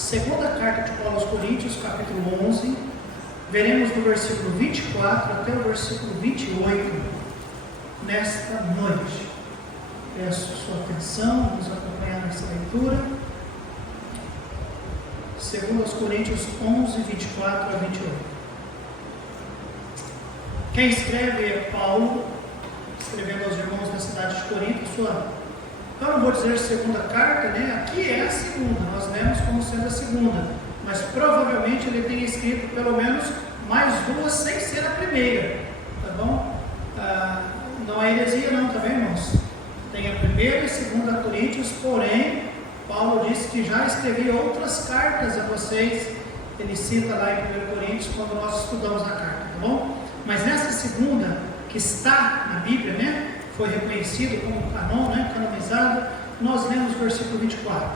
Segunda carta de Paulo aos Coríntios, capítulo 11, veremos do versículo 24 até o versículo 28, nesta noite. Peço sua atenção, nos acompanhar nessa leitura. Segundo aos Coríntios 11, 24 a 28. Quem escreve é Paulo, escrevendo aos irmãos da cidade de Corinto, eu não vou dizer segunda carta, né? Aqui é a segunda, nós lemos como sendo a segunda, mas provavelmente ele tem escrito pelo menos mais duas sem ser a primeira, tá bom? Não é heresia não, tá bem, irmãos? Tem a primeira e segunda Coríntios, porém, Paulo disse que já escreveu outras cartas a vocês, ele cita lá em 1 Coríntios, quando nós estudamos a carta, tá bom? Mas nessa segunda, que está na Bíblia, né? Foi reconhecido como canon, né? Canonizado, nós lemos o versículo 24.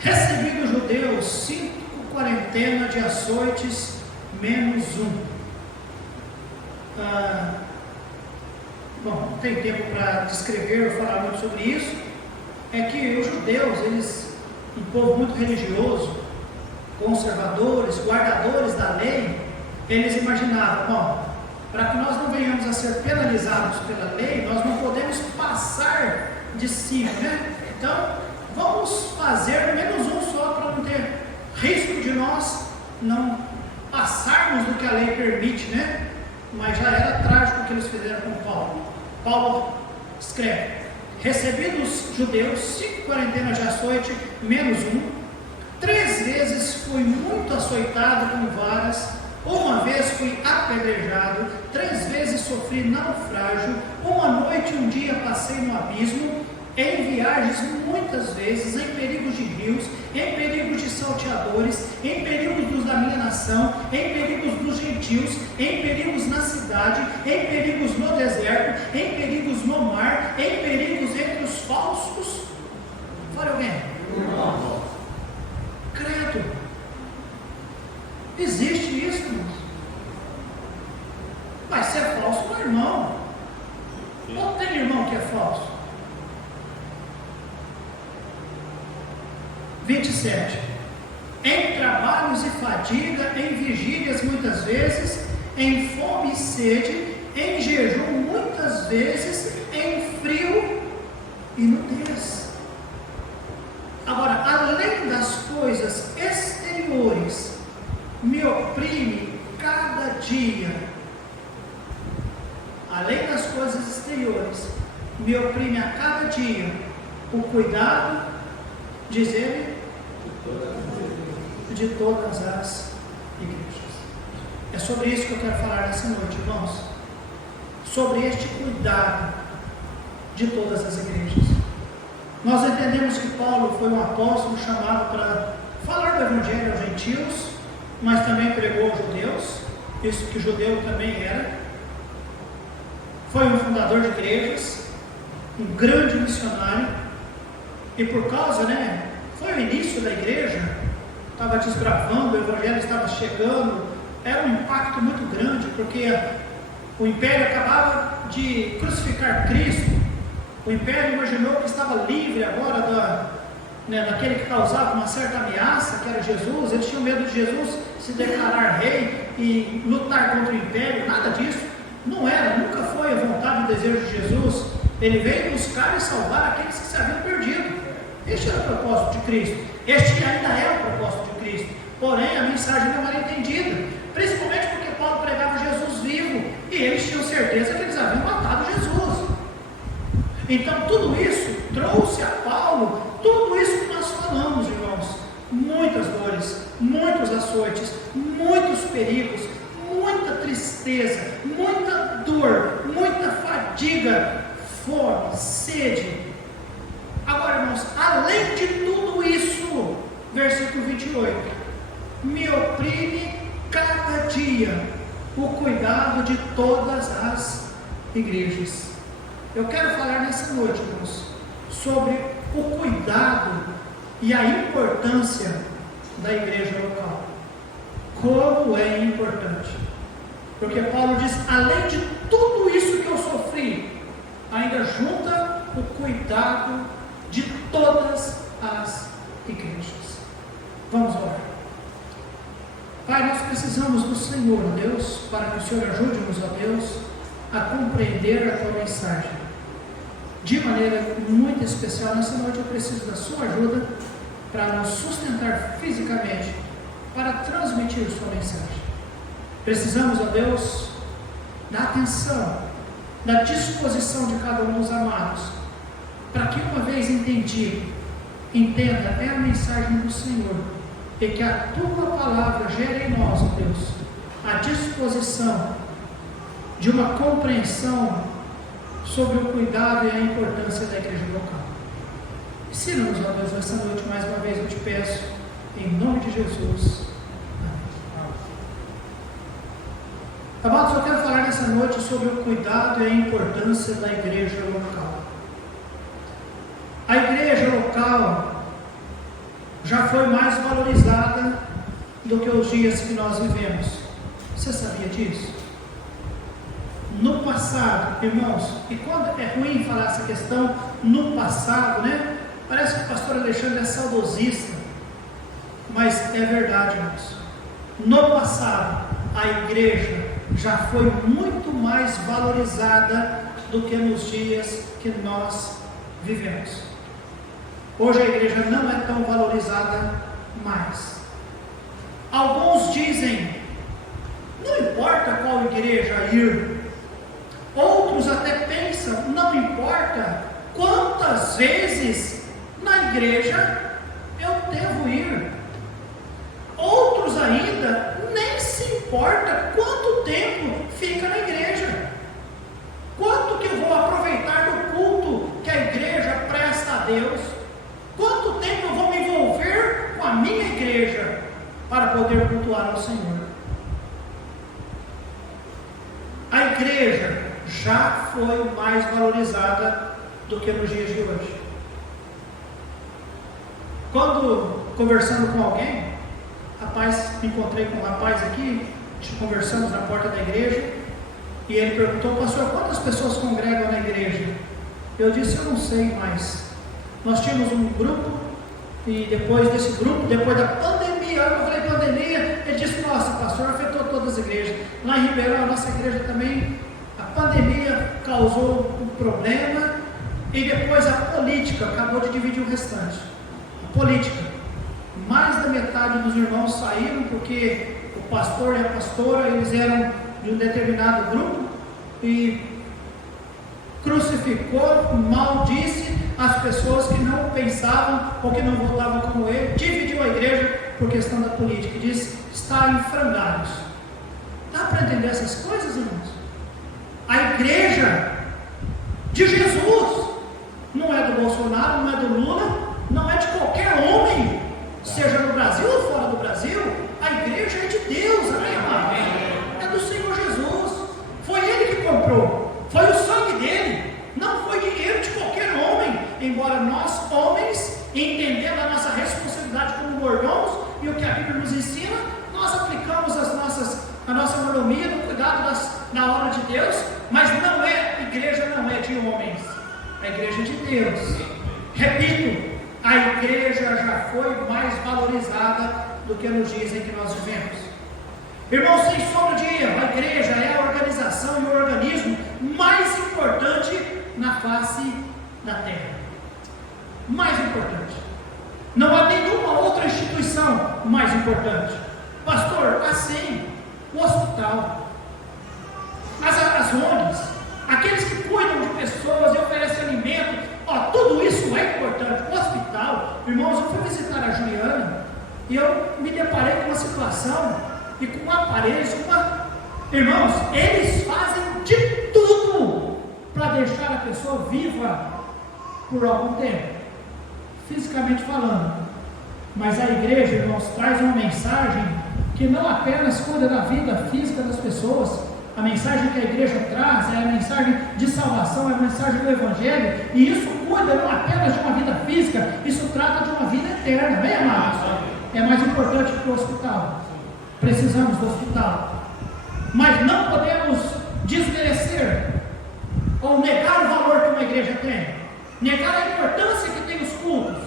Recebi dos judeus 5 quarentenas de açoites, menos um. Bom, não tem tempo para descrever ou falar muito sobre isso. É que os judeus, eles, um povo muito religioso, conservadores, guardadores da lei, eles imaginavam, bom, para que nós não venhamos a ser penalizados pela lei, nós não podemos passar de 5, né? Então, vamos fazer menos um só para não ter risco de nós não passarmos do que a lei permite, né? Mas já era trágico o que eles fizeram com Paulo. Paulo escreve: recebi dos judeus 5 quarentenas de açoite, menos um. 3 vezes fui muito açoitado com varas. Uma vez fui apedrejado, 3 vezes sofri naufrágio, uma noite e um dia passei no abismo, em viagens muitas vezes, em perigos de rios, em perigos de salteadores, em perigos dos da minha nação, em perigos dos gentios, em perigos na cidade, em perigos no deserto, em perigos no mar, em perigos entre os falsos. Fala alguém. Credo. Existe isso, irmãos. Mas se é falso, não é irmão. Ou tem irmão que é falso? 27. Em trabalhos e fadiga, em vigílias muitas vezes, em fome e sede, em jejum muitas vezes, em frio e nudez. Agora, além das coisas exteriores, me oprime cada dia. Além das coisas exteriores, me oprime a cada dia o cuidado, diz ele, de todas as igrejas. É sobre isso que eu quero falar nessa noite, irmãos. Sobre este cuidado de todas as igrejas. Nós entendemos que Paulo foi um apóstolo chamado para falar do evangelho aos gentios, mas também pregou aos judeus, isso que judeu também era. Foi um fundador de igrejas, um grande missionário, e por causa, foi o início da igreja, estava desbravando, o evangelho estava chegando, era um impacto muito grande, porque o império acabava de crucificar Cristo, o império imaginou que estava livre agora daquele que causava uma certa ameaça, que era Jesus. Eles tinham medo de Jesus se declarar rei e lutar contra o império, nada disso, não era, nunca foi a vontade e o desejo de Jesus. Ele veio buscar e salvar aqueles que se haviam perdido. Este era o propósito de Cristo, este ainda é o propósito de Cristo, porém a mensagem não era entendida, principalmente porque Paulo pregava Jesus vivo, e eles tinham certeza que eles haviam matado Jesus. Então tudo isso trouxe a Paulo, tudo isso que nós falamos, irmãos, muitas dores, muitos açoites, muitos perigos, muita tristeza, muita dor, muita fadiga, fome, sede. Agora, irmãos, além de tudo isso, versículo 28, me oprime cada dia o cuidado de todas as igrejas. Eu quero falar nessa noite, irmãos, sobre o cuidado e a importância da igreja local. Como é importante. Porque Paulo diz, além de tudo isso que eu sofri, ainda junta o cuidado de todas as igrejas. Vamos precisamos do Senhor, Deus, para que o Senhor ajude-nos, ó Deus, a compreender a tua mensagem. De maneira muito especial, nessa noite eu preciso da sua ajuda para nos sustentar fisicamente, para transmitir sua mensagem. Precisamos, ó Deus, da atenção, da disposição de cada um dos amados, para que uma vez entendido, entenda é a mensagem do Senhor, e que a tua palavra gere em nós, ó Deus, a disposição de uma compreensão sobre o cuidado e a importância da igreja local. Ensina-nos, ó Deus, nessa noite, mais uma vez eu te peço, em nome de Jesus. Amados, eu quero falar nessa noite sobre o cuidado e a importância da igreja local. A igreja local já foi mais valorizada do que os dias que nós vivemos. Você sabia disso? No passado, irmãos, e quando é ruim falar essa questão no passado, né? Parece que o pastor Alexandre é saudosista, mas é verdade, irmãos. No passado, a igreja já foi muito mais valorizada do que nos dias que nós vivemos. Hoje a igreja não é tão valorizada mais. Alguns dizem, não importa qual igreja ir. Outros até pensam, não importa quantas vezes na igreja eu devo ir. Outros ainda nem se importa quanto tempo fica na igreja. Quanto que eu vou aproveitar do culto que a igreja presta a Deus? Quanto tempo eu vou me envolver com a minha igreja para poder cultuar ao Senhor? A igreja já foi mais valorizada do que nos dias de hoje. Quando conversando com alguém, me encontrei com um rapaz aqui, conversamos na porta da igreja, e ele perguntou, pastor, quantas pessoas congregam na igreja? Eu disse, eu não sei mais. Nós tínhamos um grupo, e depois desse grupo, depois da pandemia, eu falei pandemia, ele disse, nossa, pastor, afetou todas as igrejas. Lá em Ribeirão, a nossa igreja também, a pandemia causou um problema, e depois a política acabou de dividir o restante. A política. Mais da metade dos irmãos saíram porque o pastor e a pastora, eles eram de um determinado grupo e crucificou, maldisse as pessoas que não pensavam ou que não votavam como ele, dividiu a igreja por questão da política, disse, está em frangalhos. Dá para entender essas coisas, irmãos? A igreja de Jesus não é do Bolsonaro, não é do Lula, não é de qualquer homem, seja no Brasil ou fora do Brasil. A igreja é de Deus, amém, amado? É do Senhor Jesus. Foi Ele que comprou, foi o sangue dele, não foi dinheiro de qualquer homem. Embora nós, homens, entendendo a nossa responsabilidade como mordomos e o que a Bíblia nos ensina, nós aplicamos a nossa mordomia no cuidado da obra de Deus, mas a igreja não é de homens, a igreja é de Deus. Repito, a igreja já foi mais valorizada do que nos dias em que nós vivemos. Irmãos, sem sombra de erro, a igreja é a organização e o organismo mais importante na face da terra. Mais importante. Não há nenhuma outra instituição mais importante. Pastor, assim, o hospital, as ONGs, aqueles que cuidam de pessoas e oferecem alimento, tudo isso é importante. O hospital, irmãos, eu fui visitar a Juliana e eu me deparei com uma situação e com aparelhos, irmãos, eles fazem de tudo para deixar a pessoa viva por algum tempo, fisicamente falando. Mas a igreja, irmãos, traz uma mensagem que não apenas cuida da vida física das pessoas. A mensagem que a igreja traz é a mensagem de salvação, é a mensagem do Evangelho, e isso cuida não apenas de uma vida física, isso trata de uma vida eterna, bem amados? É mais importante que o hospital. Precisamos do hospital, mas não podemos desmerecer ou negar o valor que uma igreja tem, negar a importância que tem os cultos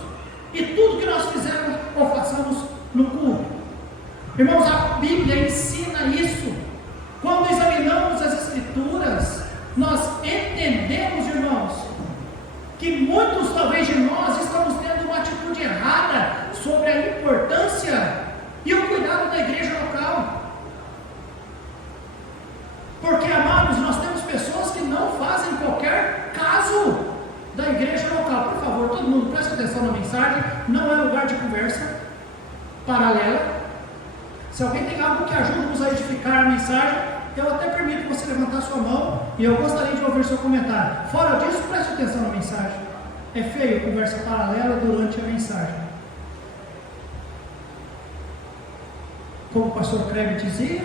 e tudo que nós fizemos ou façamos no culto. Irmãos, a Bíblia ensina isso. Quando examinamos as Escrituras, nós entendemos, irmãos, que muitos talvez de nós estamos tendo uma atitude errada sobre a importância e o cuidado da igreja local. Porque, amados, nós temos pessoas que não fazem qualquer caso da igreja local. Por favor, todo mundo preste atenção na mensagem, não é lugar de conversa paralela. Se alguém tem algo que ajude-nos a edificar a mensagem, eu até permito você levantar sua mão e eu gostaria de ouvir seu comentário. Fora disso, preste atenção na mensagem. É feio conversa paralela durante a mensagem. Como o pastor Kreb dizia,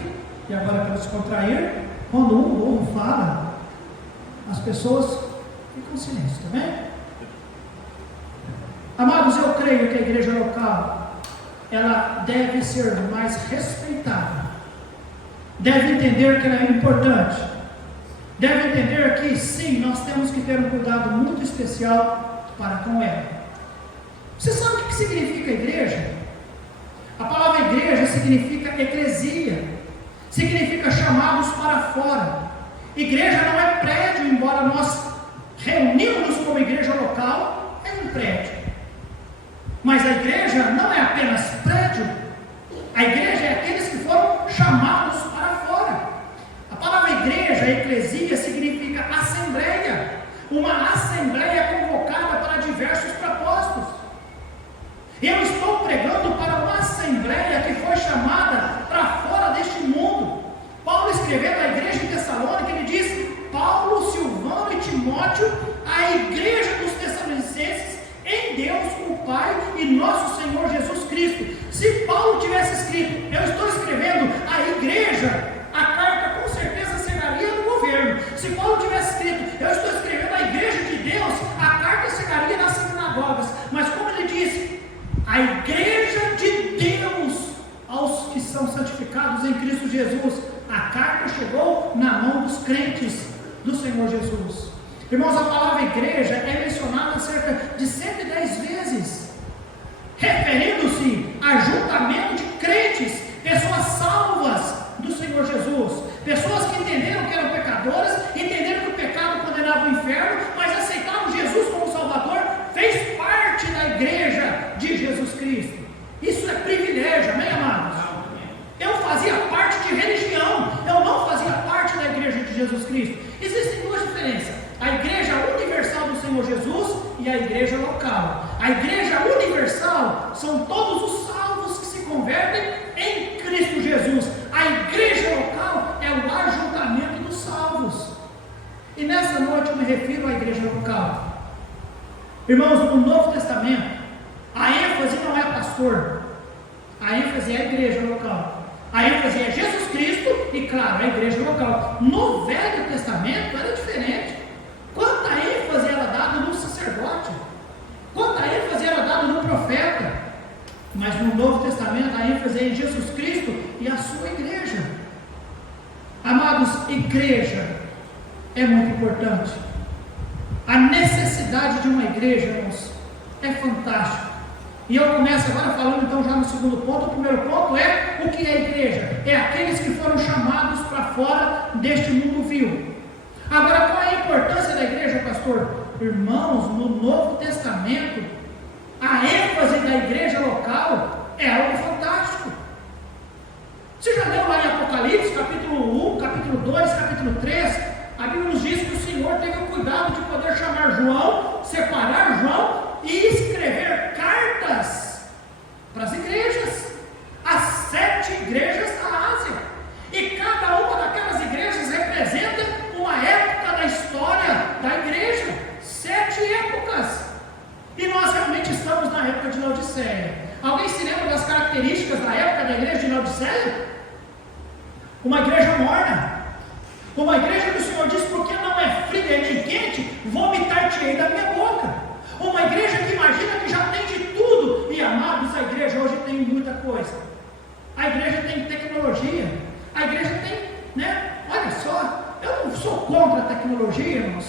e agora para descontrair, quando um ou outro fala, as pessoas ficam em silêncio, tá bem? Amados, eu creio que a igreja local ela deve ser mais respeitada, deve entender que ela é importante, deve entender que sim, nós temos que ter um cuidado muito especial para com ela. Você sabe o que significa igreja? A palavra igreja significa eclesia, significa chamados para fora. Igreja não é prédio, embora nós reunimos como igreja local, é um prédio. Mas a igreja não é apenas prédio, a igreja é aqueles que foram chamados para fora. A palavra igreja, eclesia, significa assembleia, uma assembleia convocada para diversos propósitos. Eu estou pregando para uma assembleia que foi chamada para fora deste mundo. Paulo escrevendo à igreja de Tessalônica, ele diz: Paulo, Silvano e Timóteo, a igreja dos Tessalonicenses, em Deus, o Pai e nosso Senhor Jesus Cristo. Se Paulo tivesse escrito, eu estou escrevendo a igreja, a carta com certeza chegaria no governo. Se Paulo tivesse escrito, eu estou escrevendo a igreja de Deus, a carta chegaria nas sinagogas. Mas como ele disse, a igreja de Deus, aos que são santificados em Cristo Jesus, a carta chegou na mão dos crentes do Senhor Jesus. Irmãos, a palavra igreja é mencionada cerca de 110 vezes, referindo-se a ajuntamento de crentes, pessoas salvas do Senhor Jesus, pessoas que entenderam que eram pecadoras, entenderam que o pecado condenava o inferno, mas aceitaram Jesus como Salvador, fez parte da igreja de Jesus Cristo. Isso é privilégio, amém, amados? Eu fazia parte de religião, eu não fazia parte da igreja de Jesus Cristo. Existem duas diferenças: a igreja universal do Senhor Jesus e a igreja local. A igreja universal são todos os salvos que se convertem em Cristo Jesus. A igreja local é o ajuntamento dos salvos. E nessa noite eu me refiro à igreja local. Irmãos, no Novo Testamento, a ênfase não é pastor, a ênfase é a igreja local. A ênfase é Jesus Cristo e, claro, a igreja local. No Velho Testamento era diferente. Quanta ênfase era dada no sacerdote, quanta ênfase era dada no profeta, mas no Novo Testamento a ênfase é em Jesus Cristo e a sua igreja. Amados, igreja é muito importante. A necessidade de uma igreja, irmãos, é fantástico. E eu começo agora falando então já no segundo ponto. O primeiro ponto é: o que é a igreja? É aqueles que foram chamados para fora deste mundo vil. Agora, qual é a importância da igreja, pastor? Irmãos, no Novo Testamento, a ênfase da igreja local é algo fantástico. Você já leu lá em Apocalipse, capítulo 1, capítulo 2, capítulo 3? A Bíblia nos diz que o Senhor teve o cuidado de poder chamar João, separar João e escrever cartas para as igrejas, as 7 igrejas da Ásia. E cada uma daquelas igrejas representa uma época da história da igreja, 7 épocas. E nós realmente estamos na época de Laodiceia. Alguém se lembra das características da época da igreja de Laodiceia? Uma igreja morna, uma igreja que o Senhor diz: porque não é fria nem quente, vomitar-te-ei da minha boca. Uma igreja que imagina que já tem de tudo. E amados, a igreja hoje tem muita coisa. A igreja tem tecnologia, a igreja tem, olha só, eu não sou contra a tecnologia, irmãos.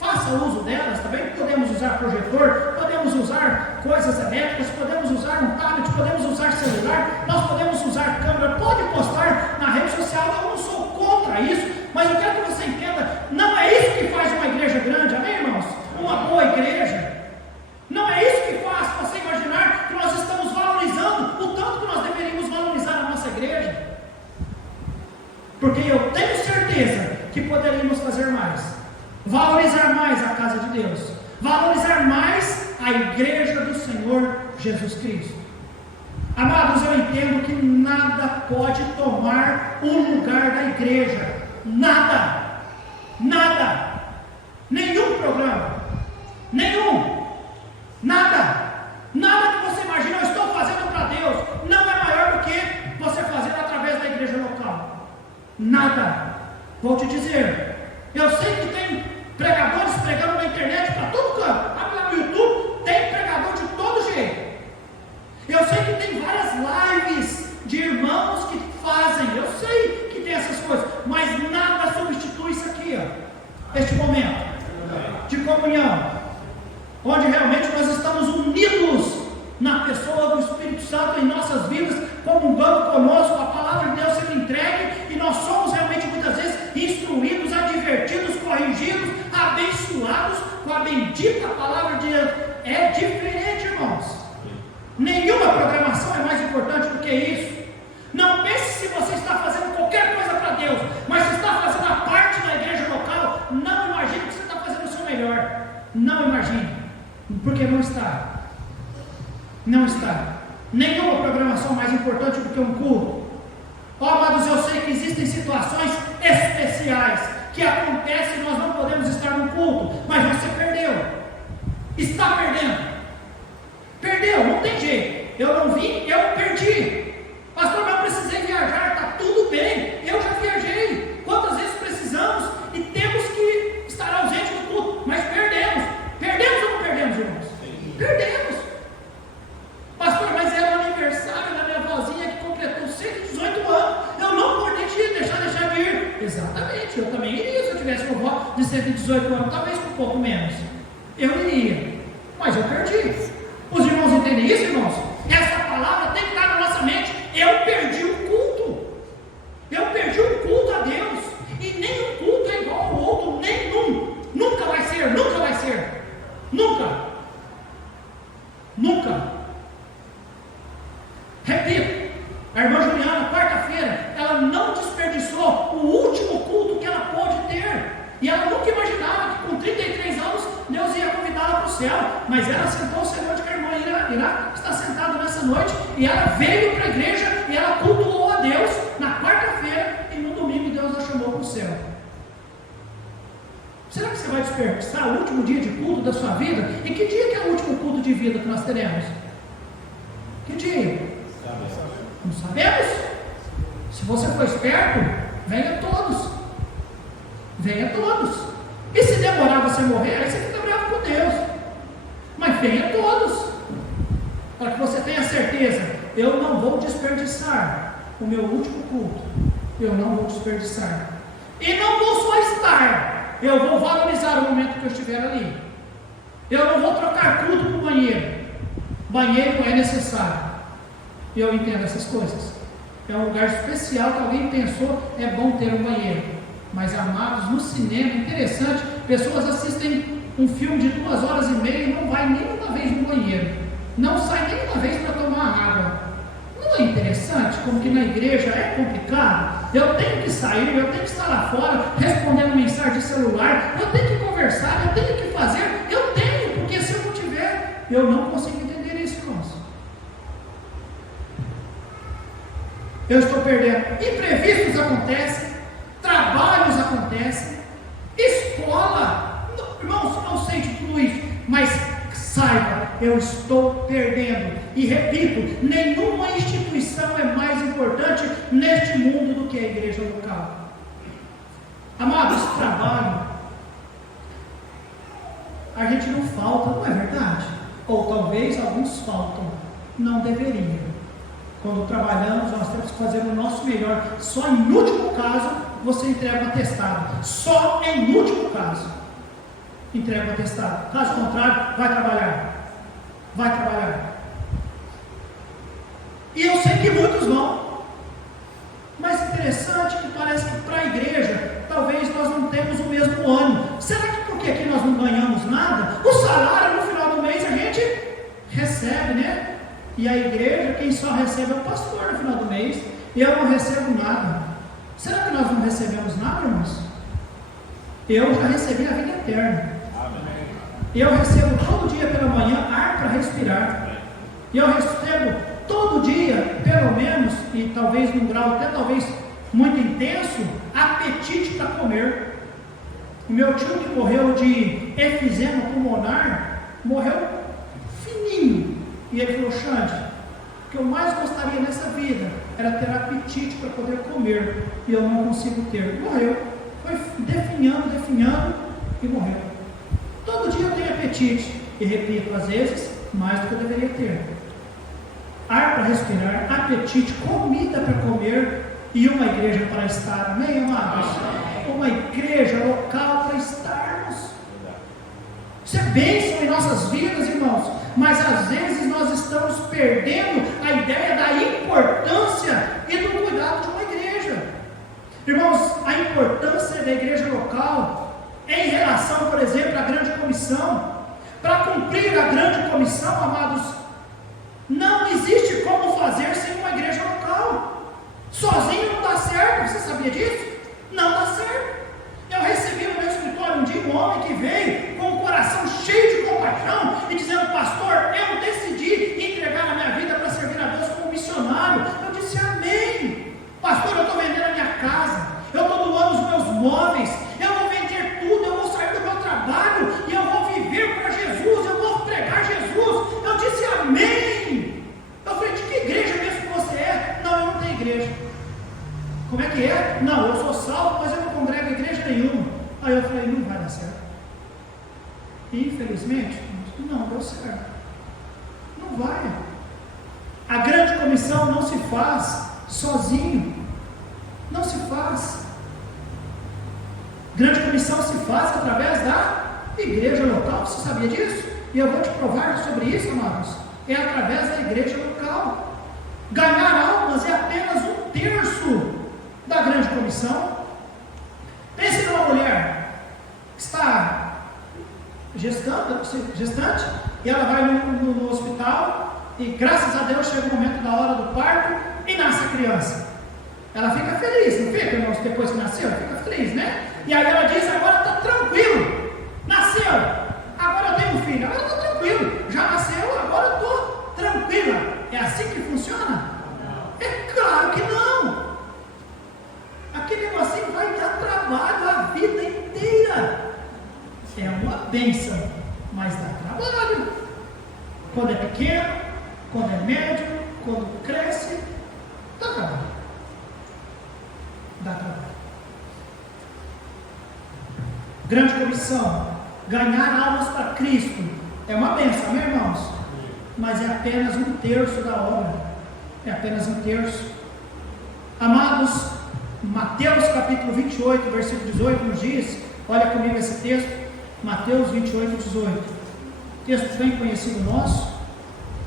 Faça uso delas, também podemos usar projetor, podemos usar coisas elétricas, podemos usar um tablet, podemos usar celular, nós podemos usar câmera para isso, mas eu quero que você entenda, não é isso que faz uma igreja grande, amém, irmãos? Uma boa igreja. Não é isso que faz você imaginar que nós estamos valorizando o tanto que nós deveríamos valorizar a nossa igreja. Porque eu tenho certeza que poderíamos fazer mais. Valorizar mais a casa de Deus. Valorizar mais a igreja do Senhor Jesus Cristo. Amados, eu entendo que nada pode tomar o lugar da igreja. Nada. Nada. Nenhum programa. Nenhum. Nada. Nada que você imagina, eu estou fazendo para Deus, não é maior do que você fazer através da igreja local. Nada. Vou te dizer, eu sei que tem pregadores pregando na internet para todo canto. Abre lá no YouTube, tem pregador de todo jeito. Eu sei que tem várias lives de irmãos que fazem, eu sei que tem essas coisas, mas nada substitui isso aqui, ó, este momento de comunhão, onde realmente nós estamos unidos na pessoa do Espírito Santo em nossas vidas, comungando conosco, a palavra de Deus sendo entregue, e nós somos realmente muitas vezes instruídos, advertidos, corrigidos, abençoados com a bendita palavra de Deus. É diferente, irmãos. Nenhuma programação é mais importante do que isso. Não pense se você está fazendo qualquer coisa para Deus, mas se está fazendo a parte da igreja local, não imagine que você está fazendo o seu melhor. Não imagine, porque não está. Não está. Nenhuma programação mais importante do que um culto. Ó, amados, eu sei que existem situações especiais que acontecem e nós não podemos estar no culto, mas você perdeu. Está perdendo. Perdeu, não tem jeito. Eu não vim, eu perdi. Pastor, não precisei viajar, está tudo bem. Eu já viajei. Quantas vezes precisamos e temos que estar ausente do culto, mas perdemos. Perdemos ou não perdemos, irmãos? Perdemos. Pastor, mas era o aniversário da minha vozinha que completou 118 anos. Eu não podia deixar de ir. Exatamente, eu também iria se eu tivesse uma vó de 118 anos, talvez com um pouco menos. Eu iria, mas eu perdi. Os irmãos entendem isso, irmãos? Essa palavra tem que estar na nossa mente. Eu perdi o culto. Eu perdi o culto a Deus. E nenhum culto é igual ao outro. Nenhum. Nunca vai ser. Nunca vai ser. Nunca. Nunca. Repito. A irmã Juliana, quarta-feira, ela não desperdiçou o último culto que ela pôde ter. E ela nunca imaginava que com 33 anos Deus ia convidá-la para o céu. Mas ela sentou-se onde que a irmã irá estar sentada nessa noite. E ela veio para a igreja e ela cultuou a Deus na quarta-feira. E no domingo Deus a chamou para o céu. Será que você vai desperdiçar o último dia de culto da sua vida? E que dia que é o último culto de vida que nós teremos? Que dia? Não sabemos. Se você for esperto, venha todos. Venha todos. E se demorar você morrer, aí você fica bravo com Deus. Mas venha todos. Para que você tenha certeza, eu não vou desperdiçar o meu último culto. Eu não vou desperdiçar. E não vou só estar. Eu vou valorizar o momento que eu estiver ali. Eu não vou trocar culto por banheiro. Banheiro é necessário. Eu entendo essas coisas. É um lugar especial que alguém pensou, é bom ter um banheiro. Mas, amados, no cinema, interessante, pessoas assistem um filme de 2 horas e meia e não vai nenhuma vez no banheiro. Não sai nenhuma vez para tomar água. Não é interessante como que na igreja é complicado? Eu tenho que sair, eu tenho que estar lá fora, respondendo mensagem de celular, eu tenho que conversar, eu tenho que fazer, eu tenho, porque se eu não tiver, eu não consigo entender isso, irmãos. Eu estou perdendo. Imprevistos acontecem, trabalhos acontecem, escola, irmãos, não sei de tudo isso, mas saiba, eu estou perdendo. E repito, nenhuma instituição é mais importante neste mundo do que a igreja local. Amados, trabalho, a gente não falta, não é verdade? Ou talvez alguns faltam, não deveriam. Quando trabalhamos, nós temos que fazer o nosso melhor. Só em último caso, você entrega um atestado. Só em último caso, entrega um atestado. Caso contrário, vai trabalhar. Vai trabalhar. E eu sei que muitos vão. Mas interessante que parece que para a igreja, no ânimo. Será que porque aqui nós não ganhamos nada? O salário no final do mês a gente recebe, né? E a igreja, quem só recebe é o pastor no final do mês. E eu não recebo nada. Será que nós não recebemos nada, irmãos? Eu já recebi a vida eterna. Eu recebo todo dia pela manhã ar para respirar. E eu recebo todo dia, pelo menos, e talvez num grau até talvez muito intenso, apetite para comer. O meu tio que morreu de efizema pulmonar, morreu fininho. E ele falou: Xande, o que eu mais gostaria nessa vida era ter apetite para poder comer. E eu não consigo ter. Morreu. Foi definhando e morreu. Todo dia eu tenho apetite. E repito, às vezes, mais do que eu deveria ter. Ar para respirar, apetite, comida para comer e uma igreja para estar. Amém, amados? Uma igreja local para estarmos. Isso é bênção em nossas vidas, irmãos. Mas às vezes nós estamos perdendo a ideia da importância e do cuidado de uma igreja. Irmãos, a importância da igreja local em relação, por exemplo, à grande comissão. Para cumprir a grande comissão, amados, não existe como fazer sem uma igreja local. Sozinho não dá certo. Você sabia disso? Não dá certo. Eu recebi no meu escritório um dia um homem que veio com o coração cheio de compaixão e dizendo: pastor, eu decidi entregar a minha vida para servir a Deus como missionário. Eu disse: amém. Pastor, eu estou vendendo a minha casa, eu estou doando os meus móveis, eu vou vender tudo, eu vou sair do meu trabalho e eu vou viver para Jesus, eu vou pregar Jesus. Eu disse: amém. Eu falei: de que igreja mesmo que você é? Não, eu não tenho igreja. Como é que é? Não, eu sou salvo, mas eu não congrego igreja nenhuma. Aí eu falei: não vai dar certo. E infelizmente, não deu certo. Não vai. A grande comissão não se faz sozinho. Não se faz. Grande comissão se faz através da igreja local. Você sabia disso? E eu vou te provar sobre isso, amados. É através da igreja local. Ganhar almas é apenas 1/3 da grande comissão. Pense numa mulher que está gestante e ela vai no hospital e graças a Deus chega o momento da hora do parto e nasce a criança. Ela fica feliz, não fica, irmãos? Depois que nasceu, fica feliz, né? E aí ela diz: agora está tranquilo, nasceu, agora eu tenho um filho, agora estou tranquilo, já nasceu, agora eu estou tranquila. É assim que funciona? É claro que não. Aquele negocinho vai dar trabalho a vida inteira. É uma bênção, mas dá trabalho. Quando é pequeno, quando é médio, quando cresce, dá trabalho. Dá trabalho. Grande comissão, ganhar almas para Cristo, é uma bênção, meus irmãos, mas é apenas 1/3 da obra. É apenas 1/3. Amados, Mateus capítulo 28, versículo 18 nos diz, olha comigo esse texto, Mateus 28, 18, texto bem conhecido nosso,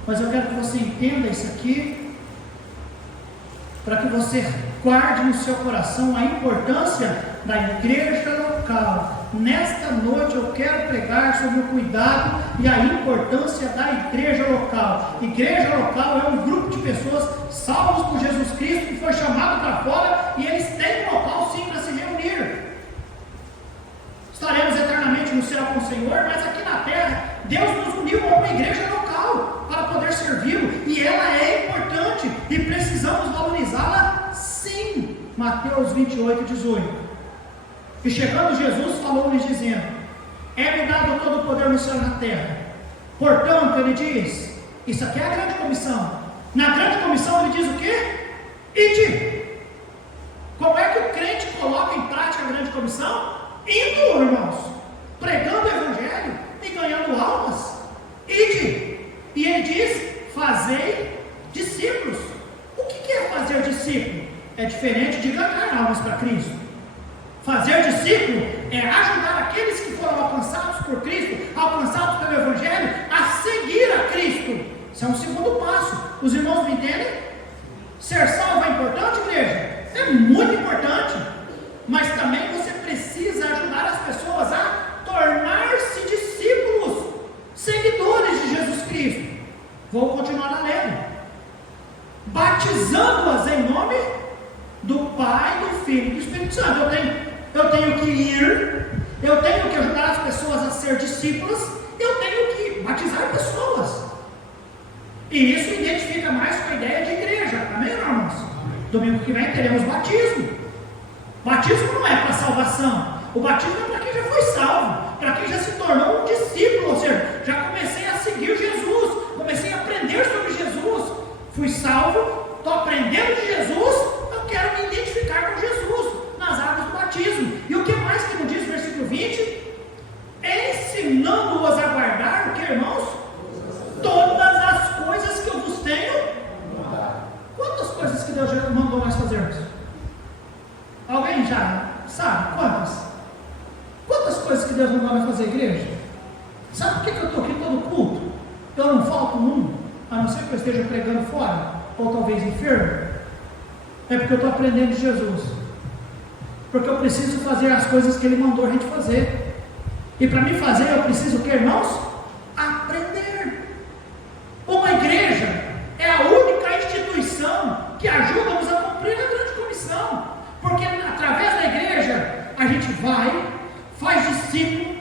mas eu quero que você entenda isso aqui, para que você guarde no seu coração a importância da igreja local. Nesta noite eu quero pregar sobre o cuidado e a importância da igreja local. Igreja local é um grupo de pessoas salvos por Jesus Cristo que foi chamado para fora e eles têm um local sim para se reunir. Estaremos eternamente no céu com o Senhor, mas aqui na terra Deus nos uniu a uma igreja local para poder servi-lo e ela é importante e precisamos valorizá-la sim. Mateus 28, 18. E chegando Jesus, falou-lhes dizendo: é-me dado todo o poder no céu e na terra. Portanto, ele diz, isso aqui é a grande comissão. Na grande comissão ele diz o quê? Ide. Como é que o crente coloca em prática a grande comissão? Indo, irmãos, pregando o evangelho e ganhando almas. Ide. E ele diz: fazei discípulos. O que é fazer discípulo? É diferente de ganhar almas para Cristo. Fazer discípulo é ajudar aqueles que foram alcançados por Cristo, alcançados pelo Evangelho, a seguir a Cristo. Isso é um segundo passo. Os irmãos me entendem? Ser salvo é importante, igreja? É muito importante. Mas também você precisa ajudar as pessoas batizando-as em nome do Pai, do Filho e do Espírito Santo. Eu tenho que ir, eu tenho que ajudar as pessoas a ser discípulas, eu tenho que batizar pessoas. E isso identifica mais com a ideia de igreja. Amém, irmãos? Domingo que vem teremos batismo. Batismo não é para salvação. O batismo é para quem já foi salvo, para quem já se tornou um discípulo, ou seja, já comecei a seguir Jesus, comecei a aprender sobre Jesus, fui salvo, estou aprendendo de Jesus, eu quero me identificar com Jesus nas águas do batismo. E o que mais que nos diz o versículo 20? Ensinando-os a guardar o que, irmãos? Todas as coisas que eu vos tenho. Quantas coisas que Deus já mandou nós fazermos? Alguém já sabe quantas? Quantas coisas que Deus mandou nós fazer, igreja? Sabe por que eu estou aqui todo culto? Eu não falto um, a não ser que eu esteja pregando fora, ou talvez enfermo. É porque eu estou aprendendo de Jesus. Porque eu preciso fazer as coisas que Ele mandou a gente fazer. E para mim fazer, eu preciso o que, irmãos? Aprender. Uma igreja é a única instituição que ajuda-nos a cumprir a grande comissão. Porque através da igreja, a gente vai, faz discípulo,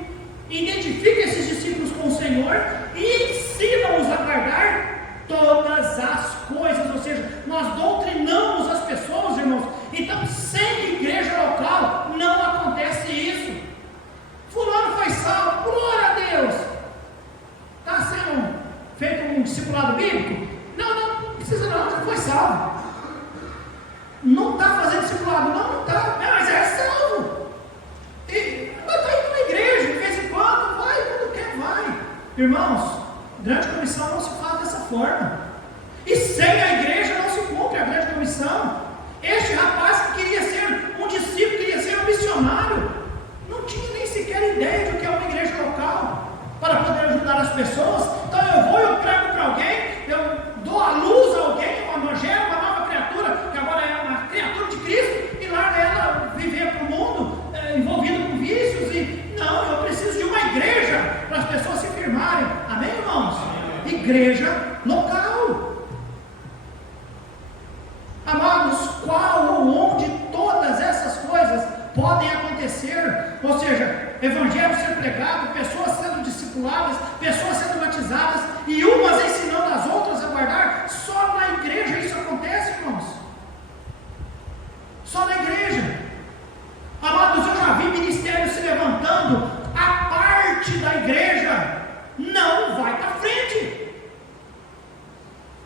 identifica esses discípulos com o Senhor e ensina-os a guardar todas as coisas. Ou seja, nós doutrinamos as pessoas, irmãos. Então, sem igreja local, não acontece isso. Fulano foi salvo, glória a Deus. Está sendo feito um discipulado bíblico? Não precisa não, já foi salvo. Não está fazendo discipulado? Não está, mas é salvo. Mas está indo na igreja, de vez em quando, vai, quando quer, vai. Irmãos, grande comissão não se faz dessa forma. E sem a igreja não se cumpre a grande comissão. Este rapaz que queria ser um discípulo, queria ser um missionário, não tinha nem sequer ideia de o que é uma igreja local, para poder ajudar as pessoas. Então eu prego para alguém, eu dou à luz a alguém, eu gero uma nova criatura, que agora é uma criatura de Cristo, e larga ela viver para o mundo, envolvida com vícios, e não, eu preciso de uma igreja, para as pessoas se firmarem. Amém, irmãos? Igreja local. Amados, qual ou onde todas essas coisas podem acontecer? Ou seja, evangelho sendo pregado, pessoas sendo discipuladas, pessoas sendo batizadas, e umas ensinando as outras a guardar. Só na igreja isso acontece, irmãos. Só na igreja. Amados, eu já vi ministérios se levantando, a parte da igreja não vai para frente.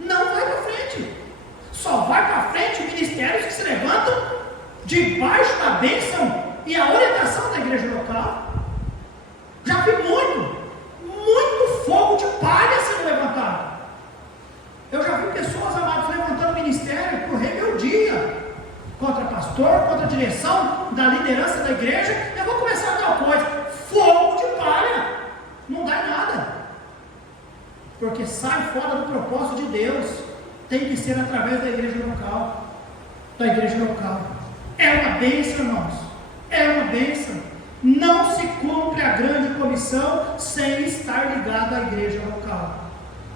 Não vai para frente. Só vai para frente ministérios que se levantam debaixo da bênção e a orientação da igreja local. Já vi muito fogo de palha sendo levantado. Eu já vi pessoas, amados, levantando ministério por rebeldia contra pastor, contra a direção da liderança da igreja. Eu vou começar tal coisa, fogo de palha, não dá em nada, porque sai fora do propósito de Deus. Tem que ser através da igreja local. Da igreja local. É uma bênção, irmãos. É uma bênção. Não se cumpre a grande comissão sem estar ligado à igreja local.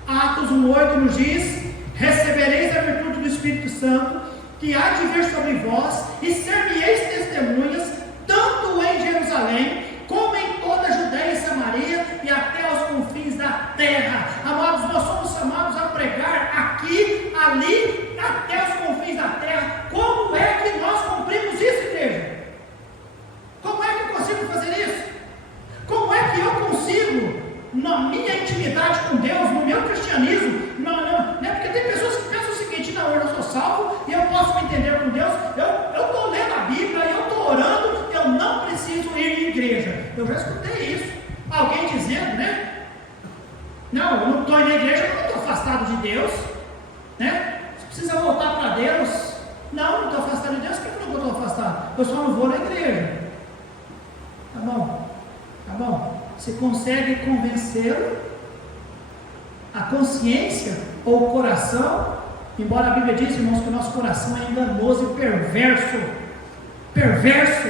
Atos 1,8 nos diz: recebereis a virtude do Espírito Santo, que há de vir sobre vós, e ser-me-eis testemunhas, tanto em Jerusalém, como em toda a Judéia e Samaria, e até aos confins da terra. Amados, nós somos chamados a pregar aqui, ali, até os confins da terra. Como é que nós cumprimos isso, igreja? Como é que eu consigo fazer isso? Como é que eu consigo, na minha intimidade com Deus, no meu cristianismo, né? Porque tem pessoas que pensam o seguinte: não, eu sou salvo e eu posso me entender com Deus, eu estou lendo a Bíblia, eu estou orando, eu não preciso ir em igreja. Eu já escutei isso, alguém dizendo, né? Não, eu não estou indo na igreja, eu não estou afastado de Deus, né? Você precisa voltar para Deus. Não estou afastado de Deus, por que eu não estou afastado? Eu só não vou na igreja. Tá bom, tá bom. Você consegue convencê-lo? A consciência ou o coração, embora a Bíblia diz, irmãos, que o nosso coração é enganoso e perverso.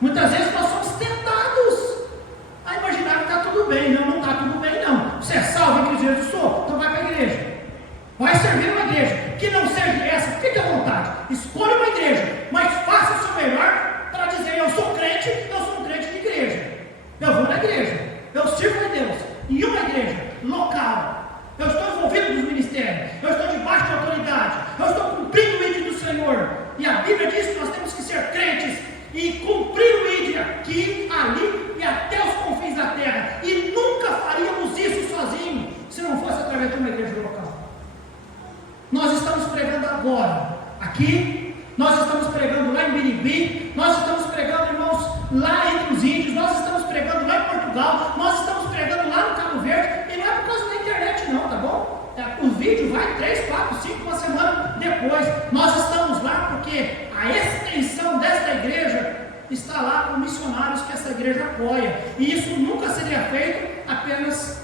Muitas vezes nós somos tentados a imaginar que está tudo bem. Não está tudo bem, não. Você é salvo em Cristo Jesus? Sou, então vai para a igreja. Vai servir uma igreja que não seja essa. Por que aqui, nós estamos pregando lá em Birigui, nós estamos pregando, irmãos, lá entre os índios, nós estamos pregando lá em Portugal, nós estamos pregando lá no Cabo Verde, e não é por causa da internet não, tá bom? O vídeo vai 3, 4, 5, uma semana depois. Nós estamos lá porque a extensão desta igreja está lá com missionários que essa igreja apoia, e isso nunca seria feito apenas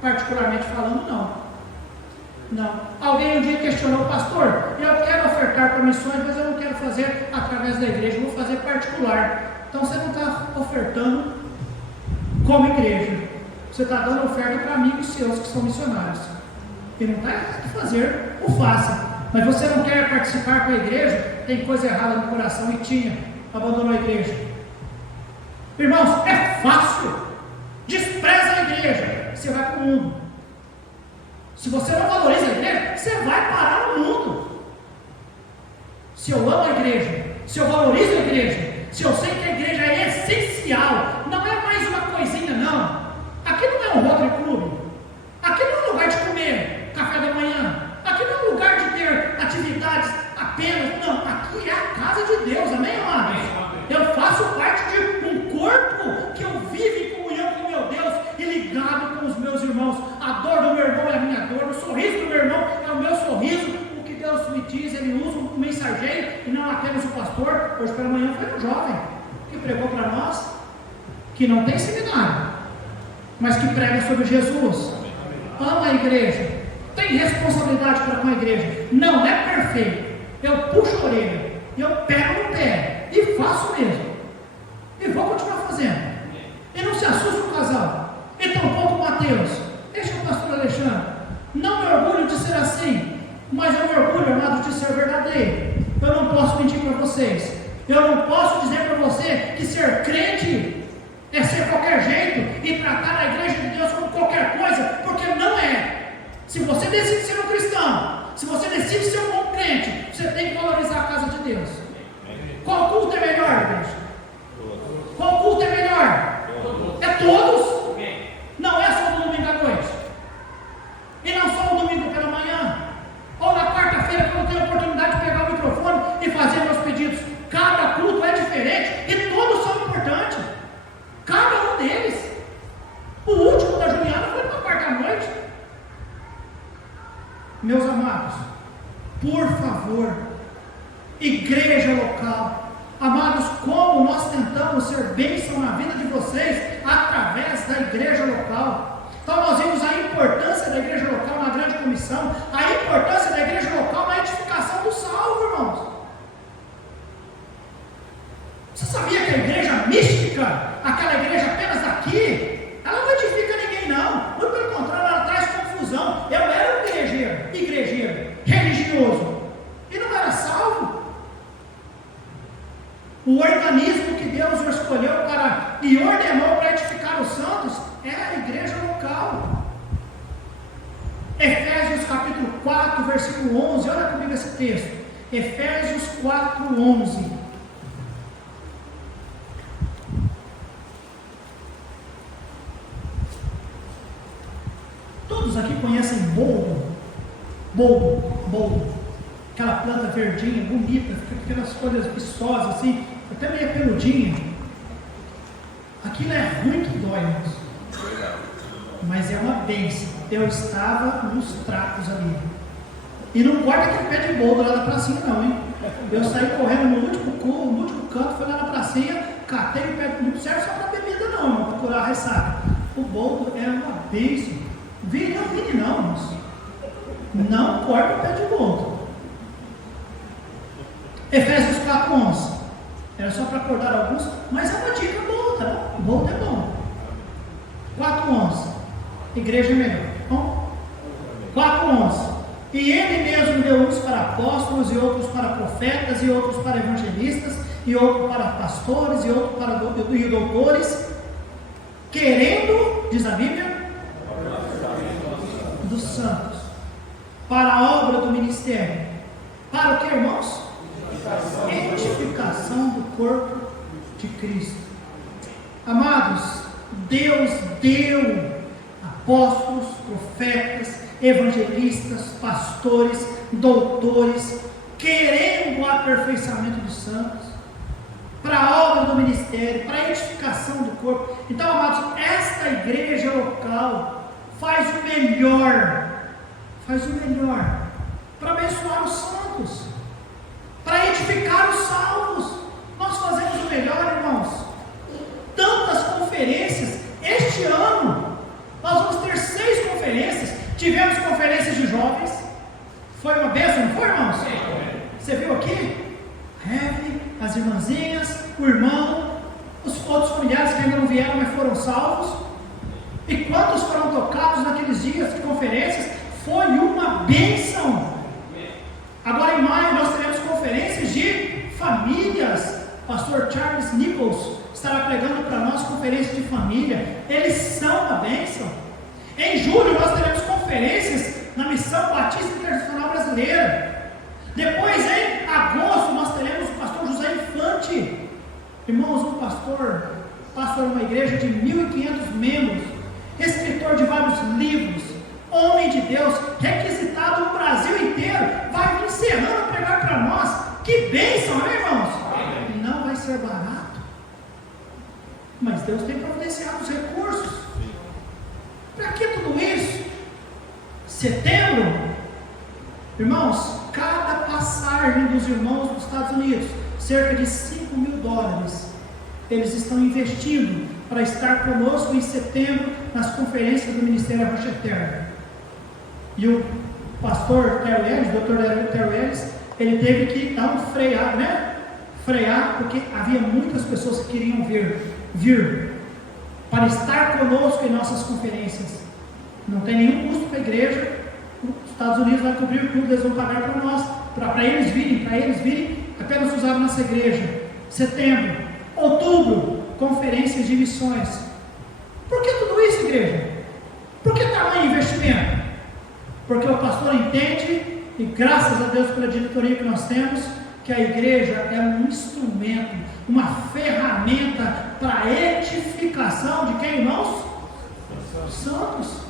particularmente falando, não. Alguém um dia questionou: pastor, eu quero ofertar para missões, mas eu não quero fazer através da igreja, eu vou fazer particular. Então você não está ofertando como igreja, você está dando oferta para amigos seus que são missionários, e não está errado de fazer, o faça, mas você não quer participar com a igreja, tem coisa errada no coração, e abandonou a igreja. Irmãos, é fácil, despreza a igreja, você vai para o mundo. Se você não valoriza a igreja, você vai parar no mundo. Se eu amo a igreja, se eu valorizo a igreja, se eu sei que a igreja é essencial, não é mais uma coisinha não, aqui não é um Rotary Club, aqui não é um lugar de comer café da manhã, aqui não é um lugar de ter atividades apenas, não, aqui é a casa de Deus, amém, amados? Eu faço parte de um corpo que eu vivo em comunhão com meu Deus e ligado com os meus irmãos. A dor do meu irmão é a minha dor, o sorriso do meu irmão é o meu sorriso. O que Deus me diz, Ele usa um mensageiro e não apenas o pastor. Hoje pela manhã foi um jovem que pregou para nós, que não tem seminário, mas que prega sobre Jesus, ama a igreja, tem responsabilidade para com a igreja, não é perfeito. Eu puxo a orelha, eu pego no pé e faço mesmo, e vou continuar fazendo. E não se assusta o casal, e tampouco o Mateus. Deixa o pastor Alexandre. Não me orgulho de ser assim, mas eu me orgulho, amado, de ser verdadeiro. Eu não posso mentir para vocês. Eu não posso dizer para você que ser crente é ser qualquer jeito e tratar a igreja de Deus como qualquer coisa, porque não é. Se você decide ser um cristão, se você decide ser um bom crente, você tem que valorizar a casa de Deus. Qual culto é melhor, igreja? Qual culto é melhor? É todos. Não é só no domingo à noite, e não só no domingo pela manhã, ou na quarta-feira, quando eu tenho a oportunidade de pegar o microfone e fazer meus pedidos. Cada culto é diferente e todos são importantes, cada um deles. O último da Juliana foi numa quarta-noite. Meus amados, por favor, igreja local, amados, como nós tentamos ser bênção na vida de vocês através da igreja local. Então nós vimos a importância da igreja local na grande comissão, a importância da igreja local na edificação do salvo, irmãos. Você sabia que a igreja mística, aquela igreja apenas daqui, ela não edifica ninguém não, muito pelo contrário, ela traz confusão. Eu era um igrejeiro, religioso, e não era salvo. O organismo que Deus o escolheu e ordenou para edificar os santos é a igreja local. Efésios capítulo 4, versículo 11, olha comigo esse texto. Efésios 4, 11. Todos aqui conhecem boldo, aquela planta verdinha, bonita, fica aquelas folhas vistosas assim, até meio peludinha. Aquilo é ruim que dói, irmãos, mas é uma bênção. Eu estava nos trapos ali, e não guarda aquele pé de boldo lá na pracinha não, hein? Eu saí correndo no último canto, fui lá na pracinha, catei o pé, não serve só para bebida não, irmão, para curar a ressaca. O boldo é uma bênção. Vire não, irmãos, não corta o pé de boldo. Efésios 4, 11. Era só para acordar alguns, mas é uma dica boa, tá? O boldo é bom. 4, 11. Igreja é melhor. Bom? 4, 11. E ele mesmo deu uns para apóstolos, e outros para profetas, e outros para evangelistas, e outros para pastores, e outros para doutores, querendo, diz a Bíblia, dos santos, para a obra do ministério. Para o que, irmãos? Edificação do corpo de Cristo. Amados, Deus deu apóstolos, profetas, evangelistas, pastores, doutores, querendo o aperfeiçoamento dos santos, para a obra do ministério, para a edificação do corpo. Então, amados, esta igreja local faz o melhor para abençoar os santos, para edificar os salvos. Nós fazemos o melhor, irmãos. Tantas conferências. Este ano nós vamos ter 6 conferências. Tivemos conferências de jovens. Foi uma bênção, não foi, irmãos? Você viu aqui? Evelyn, as irmãzinhas, o irmão, os outros familiares que ainda não vieram, mas foram salvos. E quantos foram tocados naqueles dias de conferências? Foi uma bênção. Agora em maio nós teremos conferências de famílias. Pastor Charles Nichols estará pregando para nós conferências de família. Eles são uma bênção. Em julho nós teremos conferências na Missão Batista Internacional Brasileira. Depois em agosto nós teremos o pastor José Infante. Irmãos, um pastor uma igreja de 1.500 membros, escritor de vários livros, homem de Deus, requisitado no Brasil inteiro, vai vir encerrando a pregar para nós. Que bênção, né, irmãos? Amém. Não vai ser barato, mas Deus tem providenciado os recursos. Para que tudo isso? Setembro, irmãos, cada passagem dos irmãos dos Estados Unidos, cerca de $5.000, eles estão investindo para estar conosco em setembro nas conferências do Ministério Rocha Eterna. E o pastor Terry Ellis, Dr. Terry Ellis, ele teve que dar um frear, porque havia muitas pessoas que queriam vir para estar conosco em nossas conferências. Não tem nenhum custo para a igreja. Os Estados Unidos vai cobrir tudo, eles vão pagar para nós, para eles virem, apenas usar a nossa igreja. Setembro, outubro, conferências de missões. Por que tudo isso, igreja? Por que tamanho investimento? Porque o pastor entende, e graças a Deus pela diretoria que nós temos, que a igreja é um instrumento, uma ferramenta para a edificação de quem, irmãos? Santos.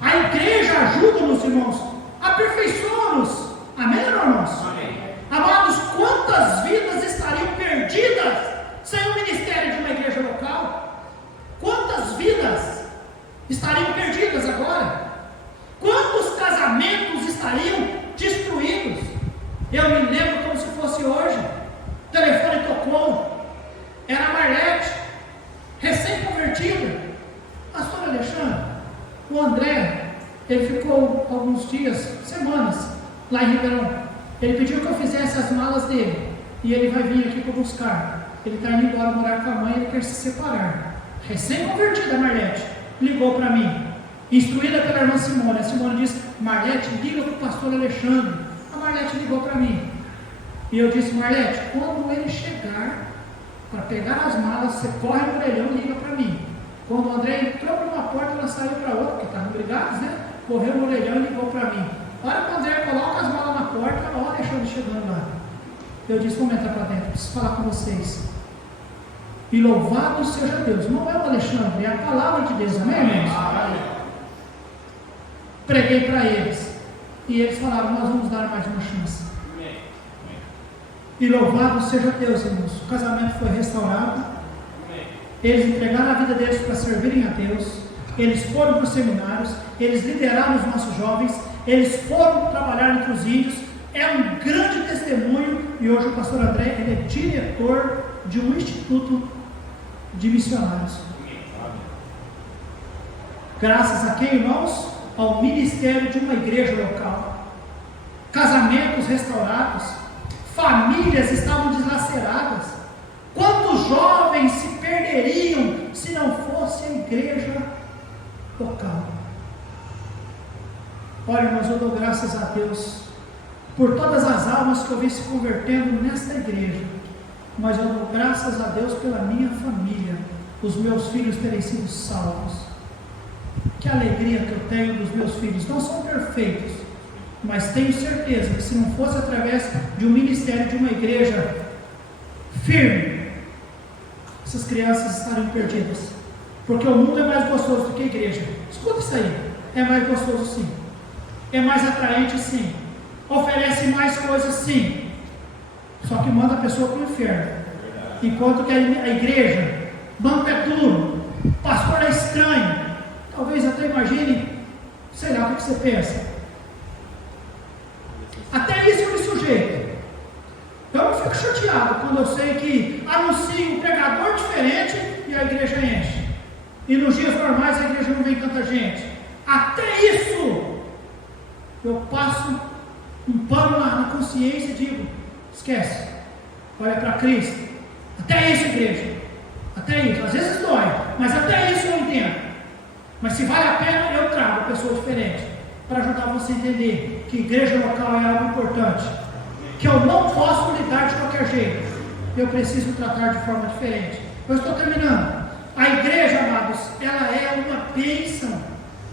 A igreja ajuda-nos, irmãos, aperfeiçoa-nos. Amém, irmãos? Amém. Amados, quantas vidas estariam perdidas sem o ministério de uma igreja local? Quantas vidas estariam perdidas agora? Quantos casamentos estariam destruídos? Eu me lembro como se fosse hoje. O telefone tocou. Era a Marlete, recém-convertida. Pastor Alexandre, o André, ele ficou alguns dias, semanas, lá em Ribeirão. Ele pediu que eu fizesse as malas dele. E ele vai vir aqui para buscar. Ele está indo embora morar com a mãe, ele quer se separar. Recém-convertida, a Marlete ligou para mim, instruída pela irmã Simone. A Simone disse: Marlete, liga para o pastor Alexandre. A Marlete ligou para mim. E eu disse: Marlete, quando ele chegar para pegar as malas, você corre no orelhão e liga para mim. Quando o André entrou por uma porta, ela saiu para outra, porque estavam brigados, né? Correu no orelhão e ligou para mim. A hora que o André coloca as malas na porta, olha o Alexandre chegando lá. Eu disse: vamos entrar para dentro, preciso falar com vocês. E louvado seja Deus. Não é o Alexandre, é a palavra de Deus, amém, irmãos? Preguei para eles. E eles falaram: nós vamos dar mais uma chance. E louvado seja Deus, irmãos. O casamento foi restaurado. Eles entregaram a vida deles para servirem a Deus. Eles foram para os seminários. Eles lideraram os nossos jovens. Eles foram trabalhar entre os índios. É um grande testemunho. E hoje o pastor André, ele é diretor de um instituto de missionários. Graças a quem, irmãos? Ao ministério de uma igreja local. Casamentos restaurados. Famílias estavam deslaceradas. Quantos jovens se perderiam se não fosse a igreja local? Olha, irmãos, eu dou graças a Deus por todas as almas que eu vi se convertendo nesta igreja. Mas eu dou graças a Deus pela minha família, os meus filhos terem sido salvos. Que alegria que eu tenho dos meus filhos. Não são perfeitos, mas tenho certeza que se não fosse através de um ministério, de uma igreja firme, essas crianças estariam perdidas. Porque o mundo é mais gostoso do que a igreja. Escuta isso aí. É mais gostoso, sim. É mais atraente, sim. oferece mais coisas sim, só que manda a pessoa para o inferno. Enquanto que a igreja, banco é duro, pastor é estranho, talvez até imagine, sei lá o que você pensa. Até isso eu me sujeito. Eu não fico chateado quando eu sei que anuncio um pregador diferente e a igreja enche. E nos dias normais a igreja não vem tanta gente. Até isso eu passo um pano na consciência e digo: esquece, olha para Cristo. Até isso, igreja, até isso, às vezes dói, mas até isso eu entendo. Mas se vale a pena, eu trago pessoas diferentes para ajudar você a entender que igreja local é algo importante, que eu não posso lidar de qualquer jeito, eu preciso tratar de forma diferente. Eu estou terminando. A igreja, amados, ela é uma bênção.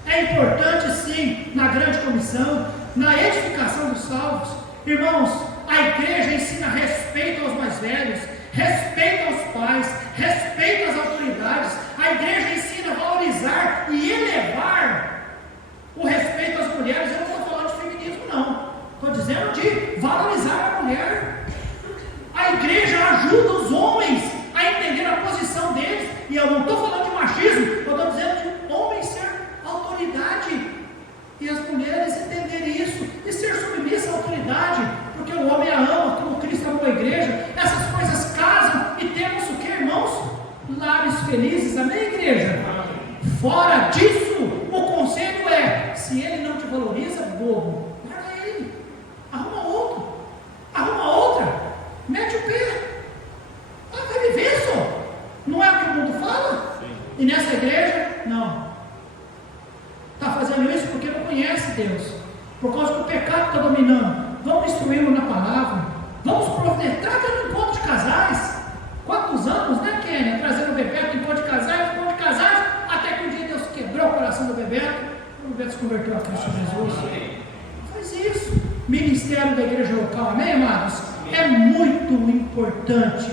É importante sim na grande comissão, na edificação dos salvos. Irmãos, a igreja ensina respeito aos mais velhos, respeito aos pais, respeito às autoridades. A igreja ensina a valorizar e elevar o respeito às mulheres. Eu não estou falando de feminismo não, estou dizendo de valorizar a mulher. A igreja ajuda os homens a entender a posição deles, e eu não estou falando de machismo, eu estou dizendo de homem ser autoridade e as mulheres entenderem isso e ser submissa à autoridade, porque o homem a ama como Cristo amou a igreja. Essas coisas casam e temos o que, irmãos? Lares felizes, amém, igreja? Fora disso, o conselho é: se ele não te valoriza, bobo, guarda ele, arruma outro, arruma outra, mete o pé, vai viver só. Não é o que o mundo fala? Sim. E nessa igreja, não. Está fazendo isso porque não conhece Deus, por causa que o pecado está dominando. Vamos instruí-lo na palavra, vamos providenciar, trata no encontro de casais. Quantos anos, né, Kênia? Trazendo o Bebeto no encontro de casais, até que um dia Deus quebrou o coração do Bebeto, o Bebeto se converteu a Cristo Jesus. Faz isso. Ministério da igreja local, amém, amados? É muito importante.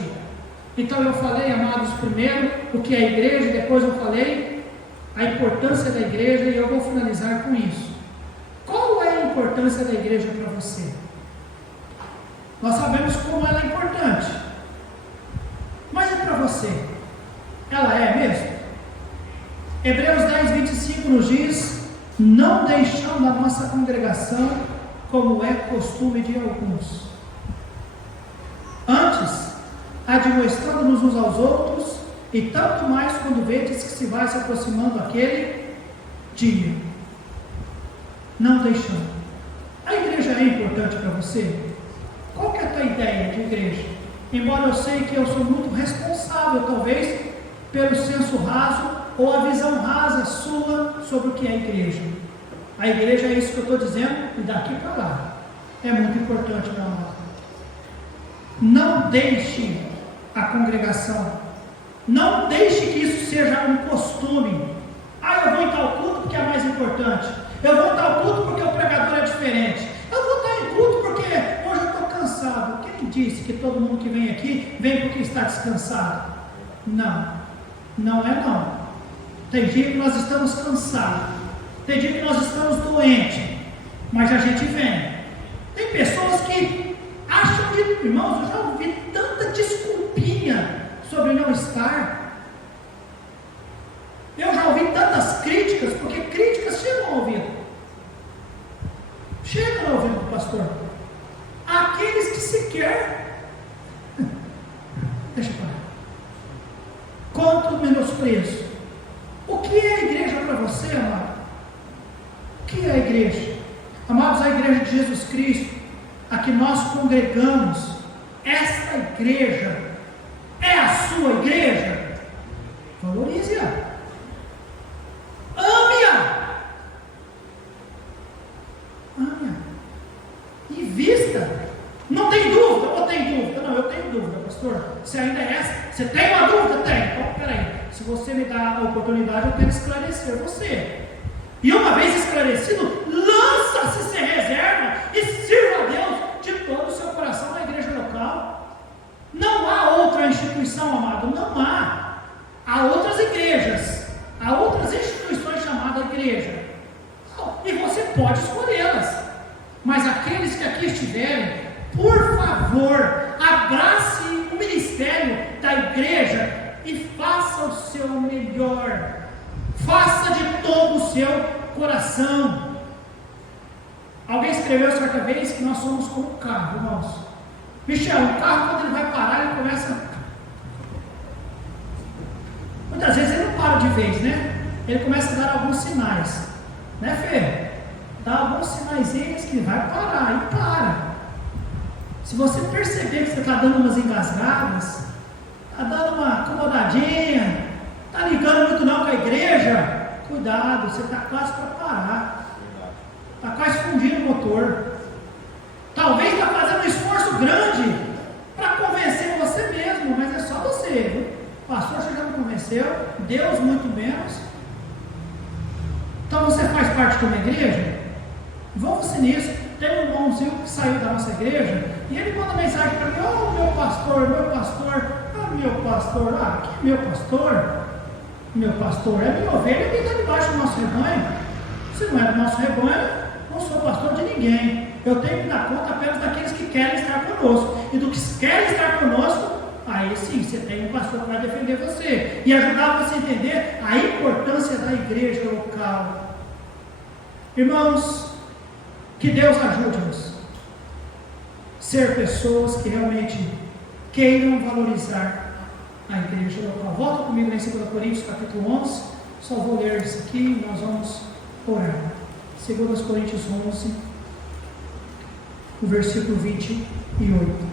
Então eu falei, amados, primeiro o que é a igreja, depois eu falei a importância da igreja, e eu vou finalizar com isso. Qual é a importância da igreja para você? Nós sabemos como ela é importante, mas é para você, ela é mesmo? Hebreus 10, 25 nos diz: não deixando a nossa congregação, como é costume de alguns, antes admoestando-nos uns aos outros, e tanto mais quando vedes que se vai se aproximando aquele dia. Não deixando. A igreja é importante para você? Qual que é a tua ideia de igreja? Embora eu sei que eu sou muito responsável, talvez, pelo senso raso ou a visão rasa sua sobre o que é a igreja. A igreja é isso que eu estou dizendo, e daqui para lá. É muito importante, meu amado. Não deixe a congregação, não deixe que isso seja um costume. Eu vou em tal culto porque é mais importante, eu vou em tal culto porque o pregador é diferente, eu vou estar em culto porque hoje eu estou cansado. Quem disse que todo mundo que vem aqui vem porque está descansado? Não, não é não. Tem dia que nós estamos cansados, tem dia que nós estamos doentes, mas a gente vem. Tem pessoas que acham que, irmãos, eu já ouvi tanta desculpinha sobre não estar. Eu já ouvi tantas críticas, porque críticas chegam ao ouvido. Chegam ao ouvido do pastor. Aqueles que sequer deixa eu falar. Quanto menosprezo. O que é a igreja para você, amado? O que é a igreja? Amados, a igreja de Jesus Cristo, a que nós congregamos, esta igreja é a sua igreja. Valorize-a, ame-a, e vista. Não tem dúvida? Ou tem dúvida? Não, eu tenho dúvida, pastor. Se ainda é essa, você tem uma dúvida? Tem. Então, peraí, se você me dá a oportunidade, eu quero esclarecer você. E uma vez esclarecido, lança-se sem reserva e sirva a Deus de todo o seu coração na igreja local. Não há outra instituição, amado, não há. Há outras igrejas, há outras instituições chamadas igreja, e você pode escolhê-las, mas aqueles que aqui Por favor, abrace o ministério da igreja e faça o seu melhor. Faça de todo o seu coração. Alguém escreveu certa vez que nós somos como um carro, irmãos. Michel, o carro, quando ele vai parar, ele começa. Muitas vezes ele não para de vez, né? Ele começa a dar alguns sinais, né, Fê? Dá alguns sinaizinhos que vai parar e para. Se você perceber que você está dando umas engasgadas, está dando uma acomodadinha, está ligando muito não com a igreja, cuidado, você está quase para parar. Está quase fundindo o motor. Talvez está fazendo um esforço grande para convencer você mesmo, mas é só você, viu? O pastor já não convenceu, Deus muito menos. Então você faz parte de uma igreja? Vamos nisso. Tem um irmãozinho que saiu da nossa igreja e ele manda mensagem para mim: oh, meu pastor, meu pastor, que é meu pastor? Meu pastor é minha ovelha que está debaixo do nosso rebanho. Se não é do nosso rebanho, não sou pastor de ninguém. Eu tenho que dar conta apenas daqueles que querem estar conosco. E do que querem estar conosco, aí sim, você tem um pastor para defender você e ajudar você a entender a importância da igreja local. Irmãos, que Deus ajude-nos a ser pessoas que realmente queiram valorizar a igreja local. Volta comigo em 2 Coríntios capítulo 11. Só vou ler isso aqui e nós vamos orar. 2 Coríntios 11, o versículo 28.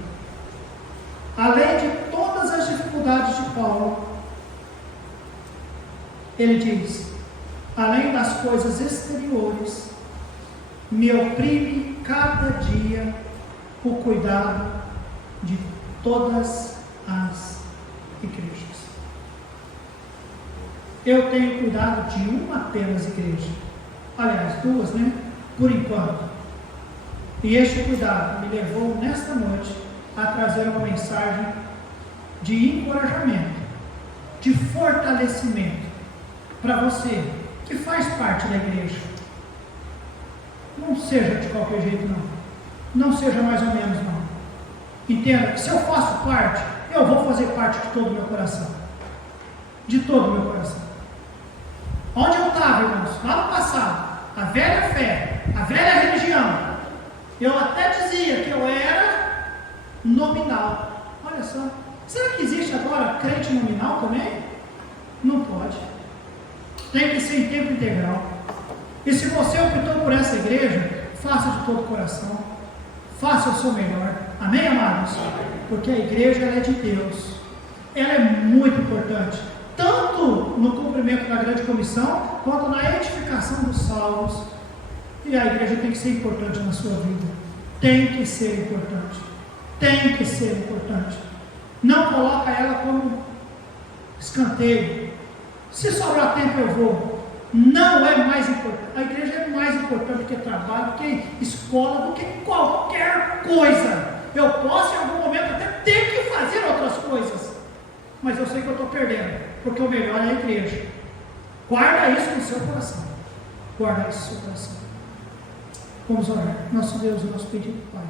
Além de todas as dificuldades de Paulo, ele diz: além das coisas exteriores, me oprime cada dia o cuidado de todas as igrejas. Eu tenho cuidado de uma apenas igreja, aliás, duas, né? Por enquanto. E este cuidado me levou nesta noite a trazer uma mensagem de encorajamento, de fortalecimento para você que faz parte da igreja. Não seja de qualquer jeito, não. Não seja mais ou menos, não. Entenda que se eu faço parte, eu vou fazer parte de todo o meu coração. De todo o meu coração. Onde eu estava, irmãos? Lá no passado, a velha fé, a velha religião, eu até dizia que eu era nominal. Olha só. Será que existe agora crente nominal também? Não pode. Tem que ser em tempo integral. E se você optou por essa igreja, faça de todo o coração. Faça o seu melhor. Amém, amados? Porque a igreja ela é de Deus. Ela é muito importante. Tanto no cumprimento da grande comissão, quanto na edificação dos salvos. E a igreja tem que ser importante na sua vida. Tem que ser importante. Tem que ser importante. Não coloca ela como escanteio. Se sobrar tempo eu vou. Não é mais importante. A igreja é mais importante do que trabalho, do que escola, do que qualquer coisa. Eu posso em algum momento até ter que fazer outras coisas, mas eu sei que eu estou perdendo, porque o melhor é a igreja. Guarda isso no seu coração. Guarda isso no seu coração. Vamos orar. Nosso Deus, o nosso pedido, Pai.